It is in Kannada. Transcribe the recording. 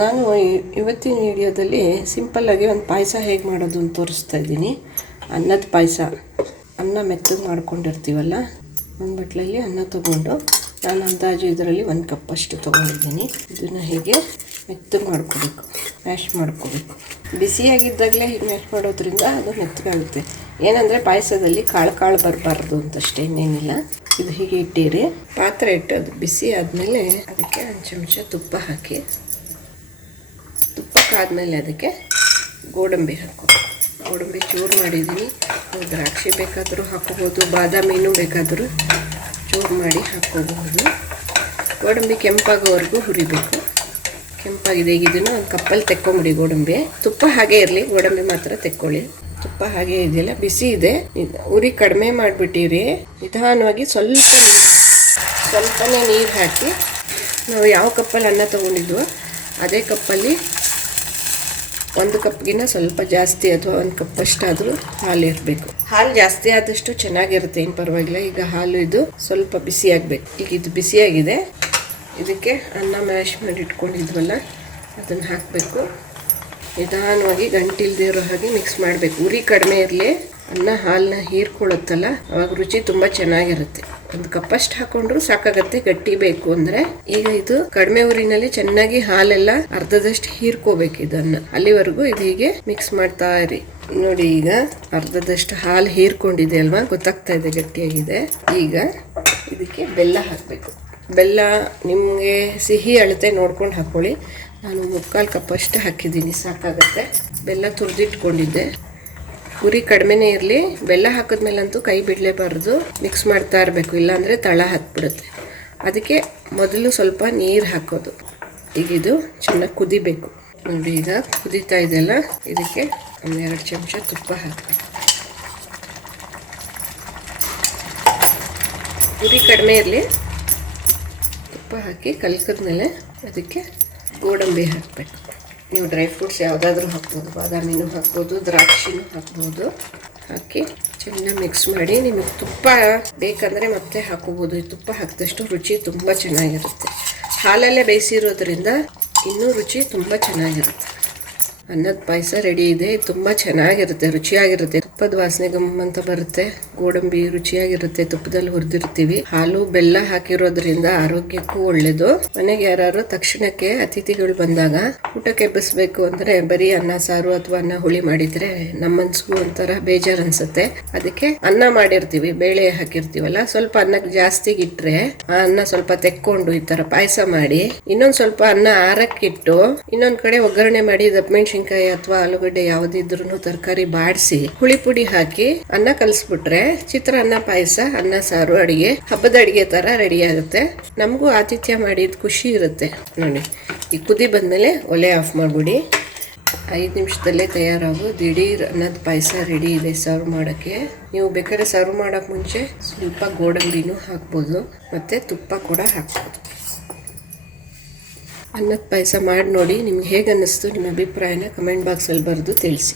ನಾನು ಇವತ್ತಿನ ವಿಡಿಯೋದಲ್ಲಿ ಸಿಂಪಲ್ಲಾಗಿ ಒಂದು ಪಾಯಸ ಹೇಗೆ ಮಾಡೋದು ಅಂತ ತೋರಿಸ್ತಾ ಇದ್ದೀನಿ. ಅನ್ನದ ಪಾಯಸ. ಅನ್ನ ಮೆತ್ತಗೆ ಮಾಡ್ಕೊಂಡಿರ್ತೀವಲ್ಲ, ಒಂದು ಬಟ್ಲಲ್ಲಿ ಅನ್ನ ತೊಗೊಂಡು ನಾನು ಅಂದಾಜು ಇದರಲ್ಲಿ 1 ಕಪ್ ಅಷ್ಟು ತೊಗೊಂಡಿದ್ದೀನಿ. ಇದನ್ನು ಹೇಗೆ ಮೆತ್ತಗೆ ಮಾಡ್ಕೋಬೇಕು, ಮ್ಯಾಶ್ ಮಾಡ್ಕೋಬೇಕು. ಬಿಸಿಯಾಗಿದ್ದಾಗಲೇ ಹೀಗೆ ಮ್ಯಾಶ್ ಮಾಡೋದ್ರಿಂದ ಅದು ಮೆತ್ತಗಾಗುತ್ತೆ. ಏನಂದರೆ ಪಾಯಸದಲ್ಲಿ ಕಾಳು ಬರಬಾರ್ದು ಅಂತಷ್ಟೇ, ಇನ್ನೇನಿಲ್ಲ. ಇದು ಹೀಗೆ ಇಟ್ಟಿರಿ. ಪಾತ್ರೆ ಇಟ್ಟು ಅದು ಬಿಸಿ ಆದಮೇಲೆ ಅದಕ್ಕೆ 1 ಚಮಚ ತುಪ್ಪ ಹಾಕಿ, ತುಪ್ಪಕ್ಕಾದಮೇಲೆ ಅದಕ್ಕೆ ಗೋಡಂಬಿ ಹಾಕೋದು. ಗೋಡಂಬಿ ಚೂರು ಮಾಡಿದ್ದೀನಿ. ದ್ರಾಕ್ಷಿ ಬೇಕಾದರೂ ಹಾಕೋಬೋದು, ಬಾದಾಮಿನೂ ಬೇಕಾದರೂ ಚೂರು ಮಾಡಿ ಹಾಕ್ಕೋಬಹುದು. ಗೋಡಂಬಿ ಕೆಂಪಾಗೋವರೆಗೂ ಹುರಿಬೇಕು. ಕೆಂಪಾಗಿದೆ. ಈಗ ಇದನ್ನು ಒಂದು ಕಪ್ಪಲ್ಲಿ ತೆಕ್ಕೊಂಬಿಡಿ ಗೋಡಂಬಿ. ತುಪ್ಪ ಹಾಗೆ ಇರಲಿ, ಗೋಡಂಬಿ ಮಾತ್ರ ತೆಕ್ಕೊಳ್ಳಿ. ತುಪ್ಪ ಹಾಗೆ ಇದೆಯಲ್ಲ, ಬಿಸಿ ಇದೆ. ಉರಿ ಕಡಿಮೆ ಮಾಡಿಬಿಟ್ಟಿರಿ. ನಿಧಾನವಾಗಿ ಸ್ವಲ್ಪನೇ ನೀರು ಹಾಕಿ, ನಾವು ಯಾವ ಕಪ್ಪಲ್ಲಿ ಅನ್ನ ತೊಗೊಂಡಿದ್ವೋ ಅದೇ ಕಪ್ಪಲ್ಲಿ 1 ಕಪ್ಗಿನ್ನ ಸ್ವಲ್ಪ ಜಾಸ್ತಿ ಅಥವಾ 1 ಕಪ್ ಅಷ್ಟಾದರೂ ಹಾಲು ಇರಬೇಕು. ಹಾಲು ಜಾಸ್ತಿ ಆದಷ್ಟು ಚೆನ್ನಾಗಿರುತ್ತೆ, ಏನು ಪರವಾಗಿಲ್ಲ. ಈಗ ಹಾಲು ಇದು ಸ್ವಲ್ಪ ಬಿಸಿ ಆಗಬೇಕು. ಈಗ ಇದು ಬಿಸಿಯಾಗಿದೆ. ಇದಕ್ಕೆ ಅನ್ನ ಮ್ಯಾಶ್ ಮಾಡಿ ಇಟ್ಕೊಂಡಿದ್ವಲ್ಲ ಅದನ್ನು ಹಾಕಬೇಕು. ನಿಧಾನವಾಗಿ ಗಂಟಿಲ್ದೇ ಇರೋ ಹಾಗೆ ಮಿಕ್ಸ್ ಮಾಡಬೇಕು. ಉರಿ ಕಡಿಮೆ ಇರಲಿ. ಅನ್ನ ಹಾಲನ್ನ ಹೀರ್ಕೊಳ್ಳುತ್ತಲ್ಲ, ಅವಾಗ ರುಚಿ ತುಂಬ ಚೆನ್ನಾಗಿರುತ್ತೆ. 1 ಕಪ್ ಅಷ್ಟು ಹಾಕೊಂಡ್ರು ಸಾಕಾಗತ್ತೆ, ಗಟ್ಟಿ ಬೇಕು ಅಂದರೆ. ಈಗ ಇದು ಕಡಿಮೆ ಉರಿನಲ್ಲಿ ಚೆನ್ನಾಗಿ ಹಾಲೆಲ್ಲ ಅರ್ಧದಷ್ಟು ಹೀರ್ಕೋಬೇಕು ಇದನ್ನು. ಅಲ್ಲಿವರೆಗೂ ಇದು ಹೀಗೆ ಮಿಕ್ಸ್ ಮಾಡ್ತಾ ಇರಿ. ನೋಡಿ, ಈಗ ಅರ್ಧದಷ್ಟು ಹಾಲು ಹೀರ್ಕೊಂಡಿದೆ ಅಲ್ವಾ, ಗೊತ್ತಾಗ್ತಾ ಇದೆ ಗಟ್ಟಿಯಾಗಿದೆ. ಈಗ ಇದಕ್ಕೆ ಬೆಲ್ಲ ಹಾಕಬೇಕು. ಬೆಲ್ಲ ನಿಮಗೆ ಸಿಹಿ ಅಳತೆ ನೋಡ್ಕೊಂಡು ಹಾಕ್ಕೊಳ್ಳಿ. ನಾನು 3/4 ಕಪ್ ಅಷ್ಟು ಹಾಕಿದ್ದೀನಿ, ಸಾಕಾಗತ್ತೆ. ಬೆಲ್ಲ ತುರಿದಿಟ್ಕೊಂಡಿದ್ದೆ. ಉರಿ ಕಡಿಮೆನೇ ಇರಲಿ. ಬೆಲ್ಲ ಹಾಕಿದ್ಮೇಲಂತೂ ಕೈ ಬಿಡಲೇಬಾರ್ದು, ಮಿಕ್ಸ್ ಮಾಡ್ತಾ ಇರಬೇಕು, ಇಲ್ಲಾಂದರೆ ತಳ ಹತ್ಬಿಡುತ್ತೆ. ಅದಕ್ಕೆ ಮೊದಲು ಸ್ವಲ್ಪ ನೀರು ಹಾಕೋದು. ಈಗ ಇದು ಚೆನ್ನಾಗಿ ಕುದಿಬೇಕು. ನೋಡಿ, ಈಗ ಕುದೀತಾ ಇದೆಯಲ್ಲ, ಇದಕ್ಕೆ 1-2 ಚಮಚ ತುಪ್ಪ ಹಾಕಬೇಕು. ಉರಿ ಕಡಿಮೆ ಇರಲಿ. ತುಪ್ಪ ಹಾಕಿ ಕಲ್ಕಿದ್ಮೇಲೆ ಅದಕ್ಕೆ ಗೋಡಂಬಿ ಹಾಕಬೇಕು. ನೀವು ಡ್ರೈ ಫ್ರೂಟ್ಸ್ ಯಾವುದಾದ್ರೂ ಹಾಕ್ಬೋದು, ಬಾದಾಮಿನೂ ಹಾಕ್ಬೋದು, ದ್ರಾಕ್ಷಿನೂ ಹಾಕ್ಬೋದು. ಹಾಕಿ ಚೆನ್ನಾಗಿ ಮಿಕ್ಸ್ ಮಾಡಿ. ನಿಮಗೆ ತುಪ್ಪ ಬೇಕಂದರೆ ಮತ್ತೆ ಹಾಕೋಬೋದು. ಈ ತುಪ್ಪ ಹಾಕಿದಷ್ಟು ರುಚಿ ತುಂಬ ಚೆನ್ನಾಗಿರುತ್ತೆ. ಹಾಲಲ್ಲೇ ಬೇಯಿಸಿರೋದ್ರಿಂದ ಇನ್ನೂ ರುಚಿ ತುಂಬ ಚೆನ್ನಾಗಿರುತ್ತೆ. ಅನ್ನದ ಪಾಯಸ ರೆಡಿ ಇದೆ. ತುಂಬ ಚೆನ್ನಾಗಿರುತ್ತೆ, ರುಚಿಯಾಗಿರುತ್ತೆ. ತುಪ್ಪದ ವಾಸನೆ ಗಮ್ಮಂತ ಬರುತ್ತೆ. ಗೋಡಂಬಿ ರುಚಿಯಾಗಿರುತ್ತೆ, ತುಪ್ಪದಲ್ಲಿ ಹುರಿದಿರ್ತೀವಿ. ಹಾಲು ಬೆಲ್ಲ ಹಾಕಿರೋದ್ರಿಂದ ಆರೋಗ್ಯಕ್ಕೂ ಒಳ್ಳೇದು. ಮನೆಗೆ ಯಾರು ತಕ್ಷಣಕ್ಕೆ ಅತಿಥಿಗಳು ಬಂದಾಗ ಊಟಕ್ಕೆ ಎಬ್ಬಿಸ್ಬೇಕು ಅಂದರೆ ಬರೀ ಅನ್ನ ಸಾರು ಅಥವಾ ಅನ್ನ ಹುಳಿ ಮಾಡಿದ್ರೆ ನಮ್ಮ ಮನ್ಸಿಗೂ ಒಂಥರ ಬೇಜಾರು ಅನ್ಸುತ್ತೆ. ಅದಕ್ಕೆ ಅನ್ನ ಮಾಡಿರ್ತೀವಿ, ಬೇಳೆ ಹಾಕಿರ್ತೀವಲ್ಲ, ಸ್ವಲ್ಪ ಅನ್ನಕ್ಕೆ ಜಾಸ್ತಿ ಇಟ್ಟರೆ ಆ ಅನ್ನ ಸ್ವಲ್ಪ ತೆಕ್ಕೊಂಡು ಈ ಥರ ಪಾಯಸ ಮಾಡಿ, ಇನ್ನೊಂದು ಸ್ವಲ್ಪ ಅನ್ನ ಆರಕ್ಕಿಟ್ಟು ಇನ್ನೊಂದು ಕಡೆ ಒಗ್ಗರಣೆ ಮಾಡಿ ದಪ್ಪಮೆಣಸಿನ್ಕಾಯಿ ಅಥವಾ ಆಲೂಗಡ್ಡೆ ಯಾವುದಿದ್ರೂ ತರಕಾರಿ ಬಾಡಿಸಿ ಹುಳಿ ಪುಡಿ ಹಾಕಿ ಅನ್ನ ಕಲಿಸ್ಬಿಟ್ರೆ ಚಿತ್ರಾನ್ನ ಪಾಯಸ, ಅನ್ನ ಸಾರು ಅಡಿಗೆ, ಹಬ್ಬದ ಅಡಿಗೆ ತರ ರೆಡಿ ಆಗುತ್ತೆ. ನಮಗೂ ಆತಿಥ್ಯ ಮಾಡಿದ ಖುಷಿ ಇರುತ್ತೆ. ನೋಡಿ, ಈ ಕುದಿ ಬಂದ್ಮೇಲೆ ಒಲೆ ಆಫ್ ಮಾಡ್ಬಿಡಿ. 5 ನಿಮಿಷದಲ್ಲೇ ತಯಾರಾಗೋ ದಿಢೀರ್ ಅನ್ನದ ಪಾಯಸ ರೆಡಿ ಇದೆ ಸರ್ವ್ ಮಾಡೋಕ್ಕೆ. ನೀವು ಬೇಕಾದ್ರೆ ಸರ್ವ್ ಮಾಡೋಕ್ಕೆ ಮುಂಚೆ ಸ್ವಲ್ಪ ಗೋಡಂಬಿನೂ ಹಾಕ್ಬೋದು, ಮತ್ತು ತುಪ್ಪ ಕೂಡ ಹಾಕ್ಬೋದು. ಅನ್ನದ ಪಾಯಸ ಮಾಡಿ ನೋಡಿ. ನಿಮ್ಗೆ ಹೇಗೆ ಅನ್ನಿಸ್ತು, ನಿಮ್ಮ ಅಭಿಪ್ರಾಯನ ಕಮೆಂಟ್ ಬಾಕ್ಸಲ್ಲಿ ಬರೆದು ತಿಳಿಸಿ.